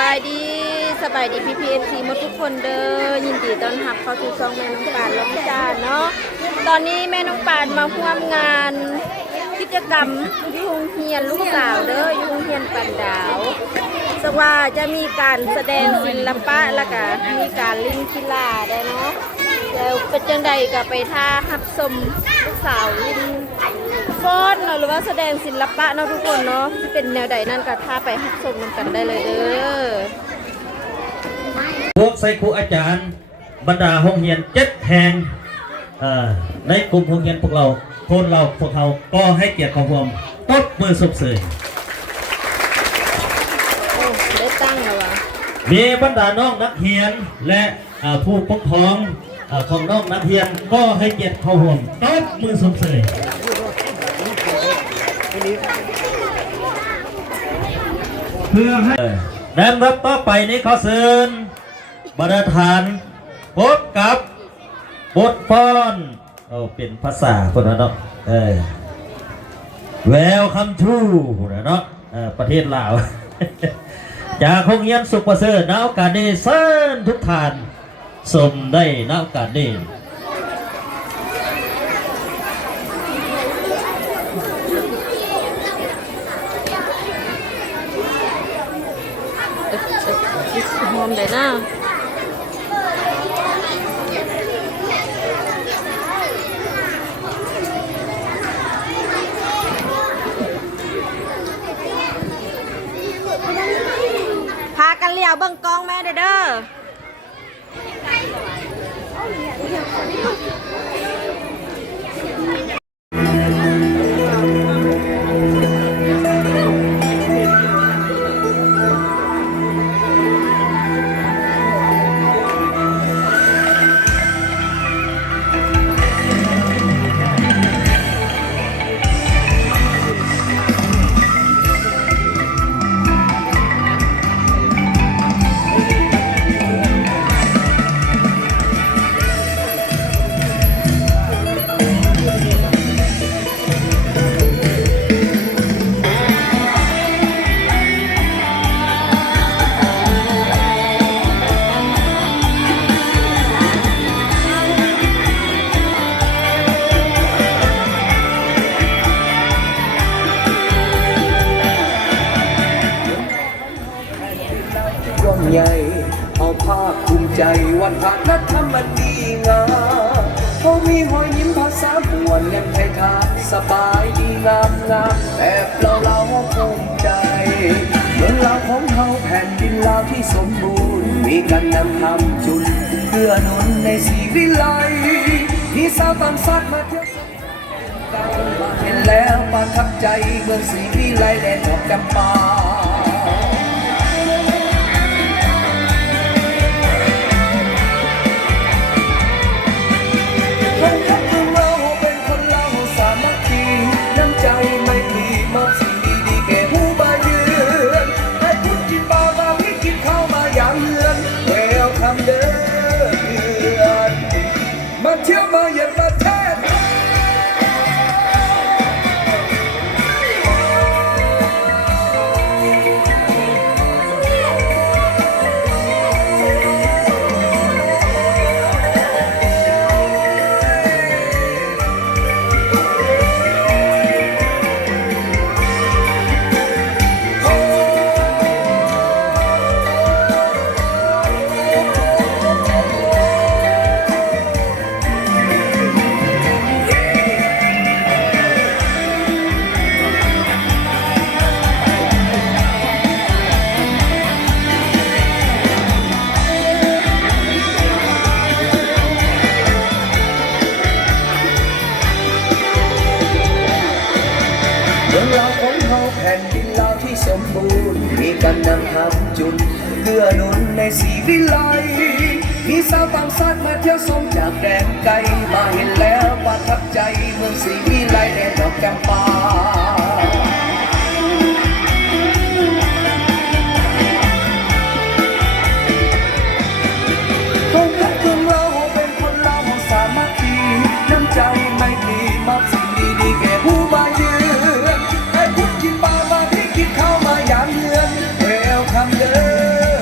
บายดีพี่พีเอฟซีหมดทุกคนเด้อยินดีต้อนรับเข้าสู่ช่องแม่น้องปานล้อมจานเนาะตอนนี้แม่น้องปานมาร่วมงานกิจกรรมที่โรงเรียนลูกสาวเด้ออยู่โรงเรียนปันดาวสักว่าจะมีการแสดงศิลปะแล้วก็มีการเล่นกีฬาได้เนาะแล้วเป็นจังใดก็ไปท่ารับชมลูกสาวเล่นฟ้อนเนาะหรือว่าแสดงศิลปะเนาะทุกคนเนาะที่เป็นแนวใดนั่นก็ท่าไปรับชมกันได้เลยเด้อพวกไซครูอาจารย์บรรดาห้องเรียน7 แห่งในกลุ่มห้องเรียนพวกเราก็ให้เกียรติของผมตบมือสุบเสยได้ตั้งแล้ววะมีบรรดาน้องนักเรียนและผู้ปกครองของน้องนักเรียนก็ให้เกียรติของผมตบมือสุบเสยเพื่อให้แนมรับต่อไปนี้ขอเชิญบรรทานพบกับบทฟ้อนเป็นภาษาคนละเนาะแววคำทูเนาะประเทศลาวจากโรงเรียนสุขประเสริฐณโอกาสนี้เชิญทุกท่านสมได้ณโอกาสนี้หอมเลยนะพากันเลี้ยวเบิ่งกองแม่เด้อใหญ่เอาภาคภูมิใจวันพระนัธรรมมันดีงามเขามีหอยยิ้มภาษาปวนยังไทยทานสบายดีงามแบบเราภูมิใจเมืองลาวของเขาแผ่นดินลาวที่สมบูรณ์มีกันนำทำจุนเพื่อหนุนในสีวิไลที่สาวตามซักมาเที่ยวกันมาเห็นแล้วประทับใจเมืองสีวิไลแดนดอกจำปาเที่ยวมาเยี่ยมประเทศแผ่นดินลาวที่สมบูรณ์มีกันนำทำจุนเพื่อหนุนในสีวิไลมีสาวต่างชาติมาเที่ยวชมจากแดนไกลมาเห็นแล้วประทับใจเมืองสีวิไลแดนดอกจำปาเขาเป็นเมืองเราเป็นคนลาวสามัคคีน้ำใจไม่ดีมอบสิ่งดีๆแก่ผู้มาเยือนให้พูดกินปลามาที่กินข้าวมาอย่างเยือนเวลคัมเดอ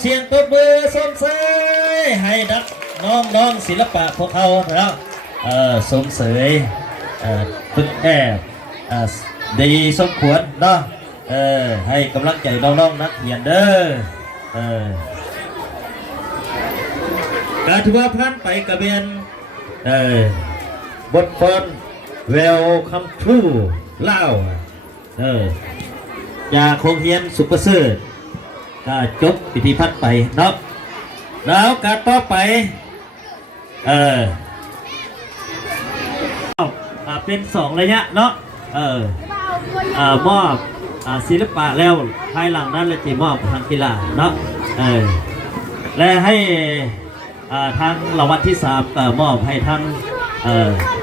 เสียงตบมือสมเสยให้นักน้องศิลปะพวกเขาแล้วสมเสยฝึกแอบดีสมควรเนาะให้กำลังใจน้องๆนักเรียนเด้อการที่ว่าผ่านไปกระเบียนบทฟ้อนแววคำทรูเล่าจากโครงเรียนซุปเปอร์เซอร์ก็จบพิธีพัดไปเนาะแล้วการต่อไปเป็น2 ระยะเนาะมอบศิลปะแล้วภายหลังนั้นเลยจะมอบทางกีฬาเนาะและให้ทางรางวัลที่3ก็มอบให้ทาง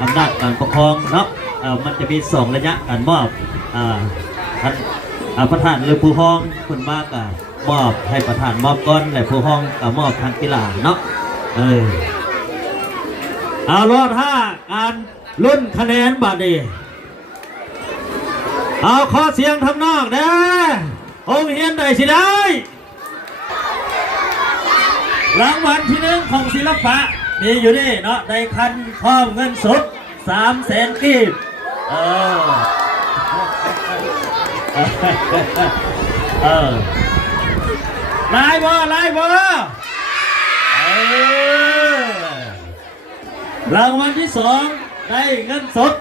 อำนาจการปกครองเนาะมันจะมี2 ระยะการมอบท่านประธานหรือผู้ห้องคนมากก็มอบให้ประธานมอบก้อนและผู้ห้องก็มอบทางกีฬาเนาะเอารอด5การลุ้นคะแนนบัดนี้เอาขอเสียงทางนอกนะองเฮียนได้สิได้รางวัลที่1ของศิลปะมีอยู่นี่เนาะได้คันพร้อมเงินสด300,000 กีบลายบ่รางวัลที่2ได้เงินสด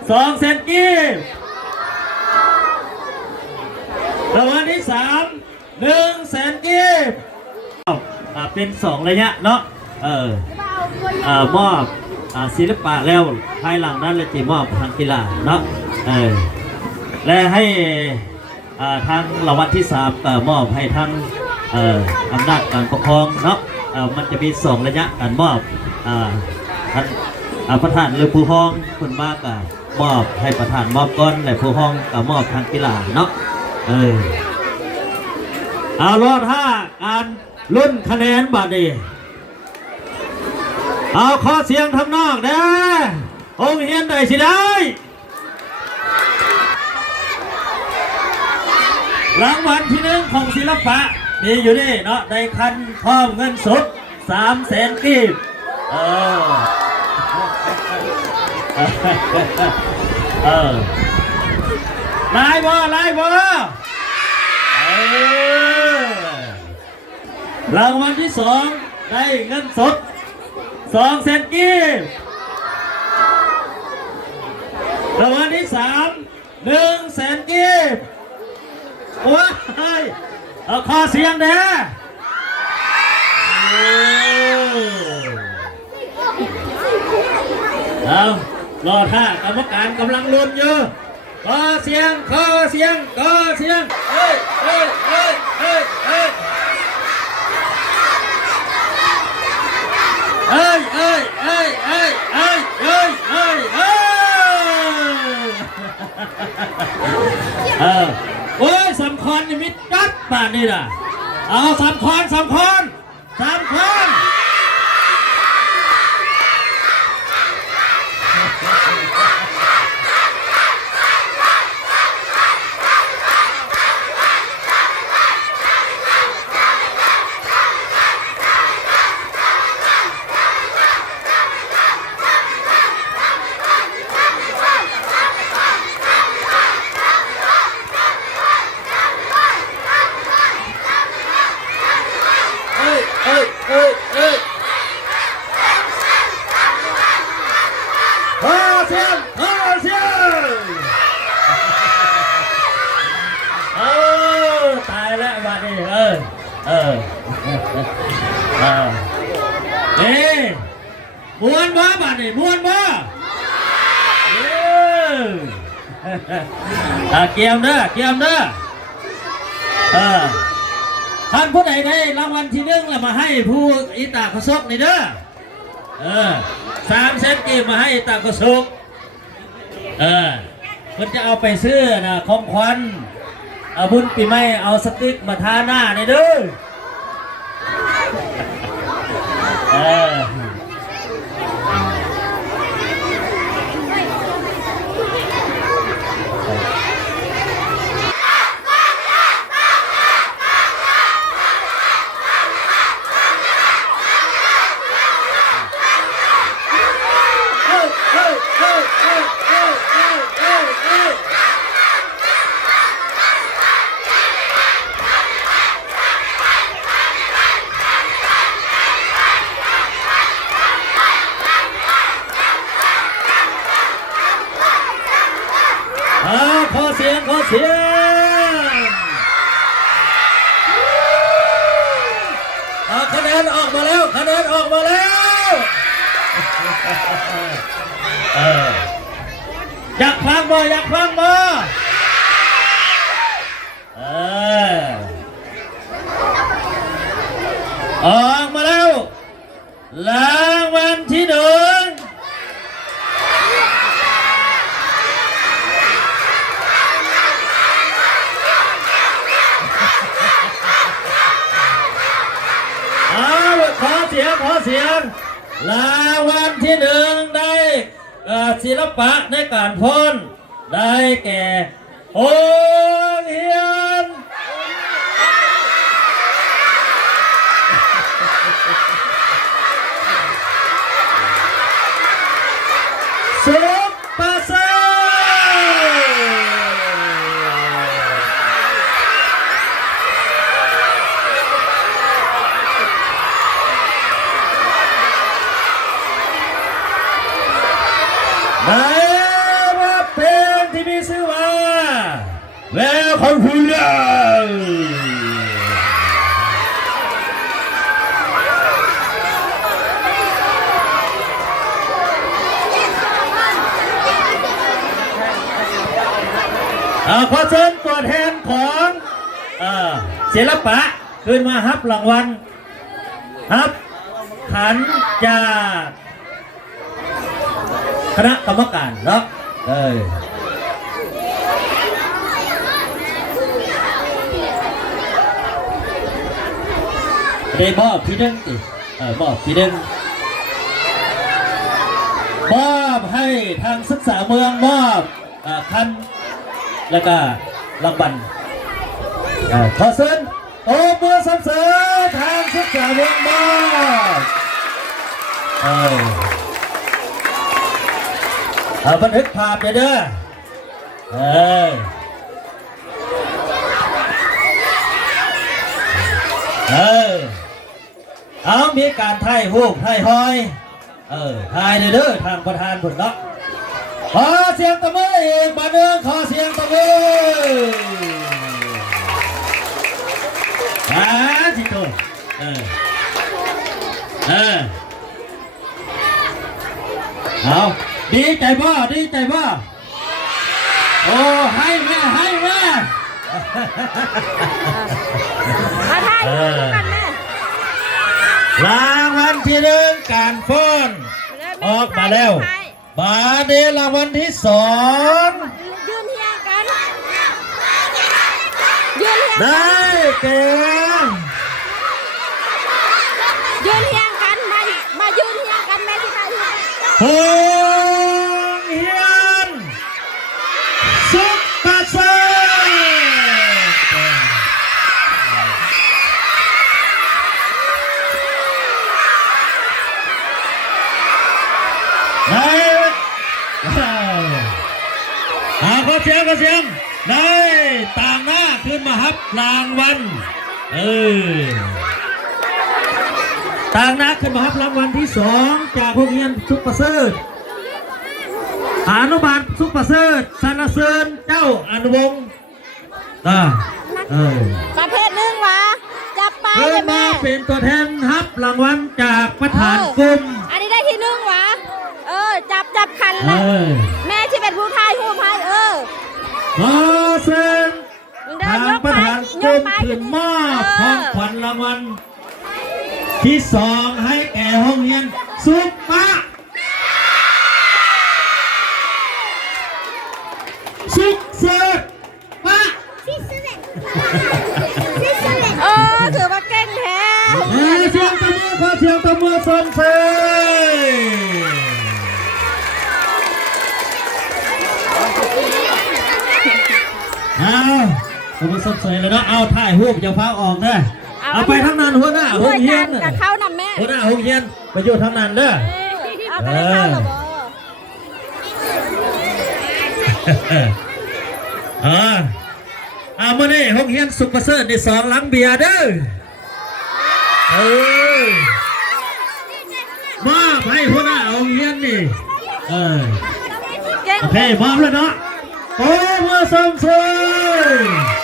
200,000 กีบรางวัลที่3 100,000 กีบเป็น2 ระยะเนาะมอบศิลปะแล้วภายหลังนั้นเลยจะมอบทางกีฬาเนาะและให้ทางรางวัลที่3ก็มอบให้ทางอำนาจการปกครองเนาะมันจะมี2 ระยะการมอบท่านประธานหรือผู้ห้องคนมากก็มอบให้ประธานมอบก้อนและผู้ห้องก็มอบทางกีฬาเนาะเอารอด5การลุ้นคะแนนบัดนี้เอาขอเสียงทางนอกนะองเฮียนได้สิได้รางวัลที่1ของศิลปะมีอยู่นี่เนาะได้คันพร้อมเงินสด300,000 กีบลายบ่รางวัลที่2ได้เงินสด200,000 กีบรางวัลที่3 100,000 กีบโอ้ยเอาขอเสียงเด้อเอารอท่ากรรมการกำลังลุ้นอยู่ขอเสียงเโอ้ยสำคัญยังมิดจัดป่านนี่นะเอาสำคัญตายแล้วบัดนี้ม้วนบ่บัดนี้ม้วนบ่เกียมเด้อท่านผู้ใดได้รางวัลที่1แล้วมาให้ผู้อิตาขศกนี่เด้อ300,000 กีบมาให้อิตาขศกมันจะเอาไปซื้อนะของขวัญบุญปีใหม่เอาสติ๊กมาทาหน้านี่เด้อ บ่อยากฟังบ่ออกมาแล้วรางวัลที่หนึ่งขอเสียงรางวัลที่หนึ่งได้ศิลปะในการพ่นได้แก่โอเฮียนซุปเปอร์เซอร์ได้รับเพลงที่มีชื่อว่าแววของคุณขอเชิญตัวแทนของศิลปะขึ้นมารับรางวัลครับขันจากคณะกรรมการเนาะได้มอบที่หนึ่งมอบที่หนึ่งมอบให้ทางศึกษาเมืองมอบคันแล้วก็รางวัลขอเชิญโอ้เพื่อสรรเสริญทางศึกษาเมืองมอบบันทึกภาพไปเด้อเอามีการถ่ายรูปถ่ายหอยถ่ายเด้อทางประธานผลเนาะขอเสียงตะมืออีกมาหนึ่งขอเสียงตะมือจิโตเอาดีใจบ่โอ้ให้แม่มาถ่ายรูปกันแม่รางวัลที่หนึ่งการฟ้อนออกมาแล้วมาเดรางวัลที่สองยืนเฮียงกันได้แก่ยืนเฮียงกันมายืนเฮียงกันแม่ที่ถ่ายรูปโฮเฮียนซุปเปอร์เซอร์ขอเสียงได้ต่างหน้าขึ้นมาครับรางวัลต่างหน้าขึ้นมาครับรางวัลที่สองจากโรงเรียนซุปเปอร์เซอร์อนุบาลซุปเปอร์เซอร์สรรเสริญเจ้าอนุวงศ์ประเภทหนึ่งวะจับปลาเลยแม่เป็นตัวแทนครับรางวัลจากประธานกลุ่มอันนี้ได้ที่หนึ่งวะจับคันแล้วแม่ที่เป็นผู้ทายผู้พายขอเชิญทางประธานกลุ่มขึ้นมอบของขวัญรางวัลที่สองให้แก่ห้องเรียนซุปเปอร์ถือว่าเก่งแท้เสียงตะมือขอเสียงตะมือสนเสตะมือสนเสเลยเนาะเอาถ่ายรูปอย่าฟ้าออกนะเอาไปทั้งนั้นหัวหน้าห้องเรียนกับเข้านำแม่หัวหน้าห้องเรียนไปอยู่ทั้งนั้นเด้อเอาไปได้เข้าหรอเมื่อนี้ห้องเรียนซุปเปอร์เซอร์ในสองหลังเบียร์เด้อมาให้หัวหน้าห้องเรียนนี่โอเคพร้อมแล้วเนาะโอ้เมื่อสมบูรณ์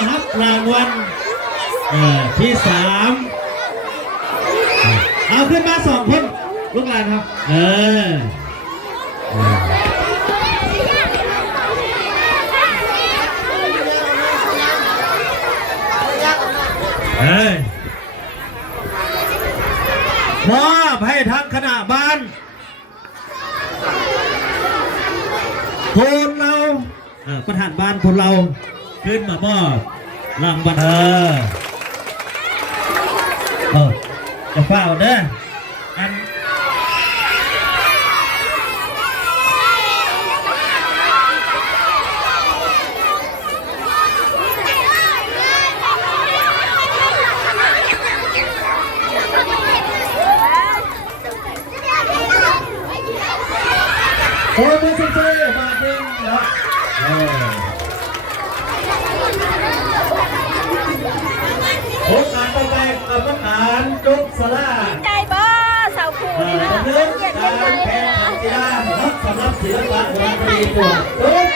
มารับรางวัลที่3เอาขึ้นมา2 คนลูกหลานครับมอบให้ทั้งคณะบ้านพลเราประธานบ้านพลเราขึ้นมามอบรางวัลจะเฝ้าเด้ออันโอ้ยมันสุดๆมาจริงเหรอโครงการต่อไปกรรมการจุกสลา ใจบ่สาวครูนี่นะ เรื่องการแข่งขันกีฬาสำหรับศิลปะดนตรีตัวจุก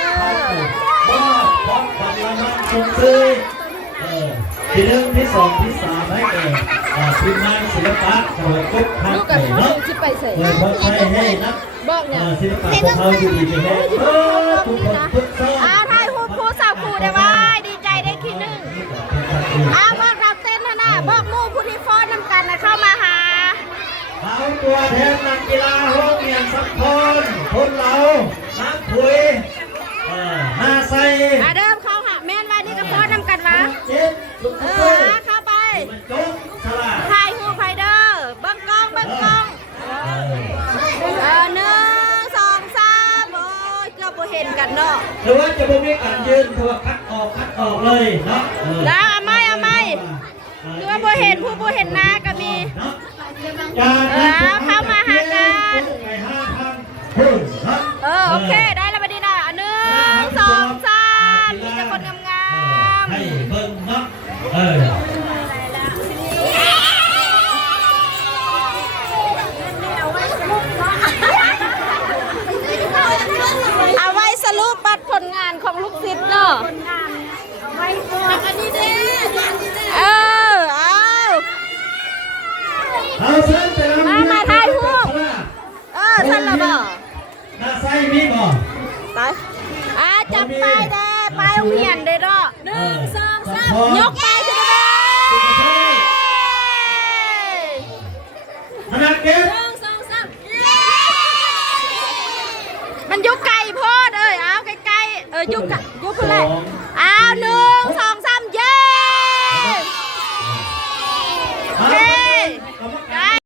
มอบของขวัญรางวัลส่งเสริมที่1ที่2ที่3ให้แก่ทีมงานศิลปะจังหวัดกุ๊กพันธุ์เนาะพอใช้ให้นักศิลปะพวกเขาอยู่ดีแน่ทุกคนทุกท่าน ถ่ายรูปครูสาวครูได้ว่าดีใจได้ที่1บอกรับเต้นนะบอกมู่ผู้ที่ฟ้อนนำกันนะเข้ามาหา เอาตัวแทนนักกีฬาโรงเรียนสักคนเรานักคุยหน้าใส เดิมเขาหาแม่นว่านี่ก็ฟ้อนนำกันวะเข้าไป จุกสลา ถ่ายรูปไฟเดอร์เบิ้งกล้อง1 2 3โอ้ยเกือบบ่เห็นกันเนาะ หรือว่าจะบ่มีการยืนตัวคัดออกเลยเนาะ แล้วเอาไม่หรือว่าบ่เห็นผู้บ่เห็นหน้าก็มีเข้ามาหากันโอเคได้แล้วบัดนี้นะ1 2 3มีแต่คนงามให้เบิ่งเนาะเอาไว้สรุปบัตรผลงานของลูกศิษย์เนาะอันนี้เด้เอาเส้นแต่ละมาถ่ายรูปสั่นละบ่ หน้าใสมีบ่ ไปจับป้ายแดงป้ายโรงเรียนเด้อเนาะ1 2 3ยกป้ายขึ้นมาคณะเก็บมันยุกไก่โพดเอาใกล้ๆยุกคืออะไรเอา1 2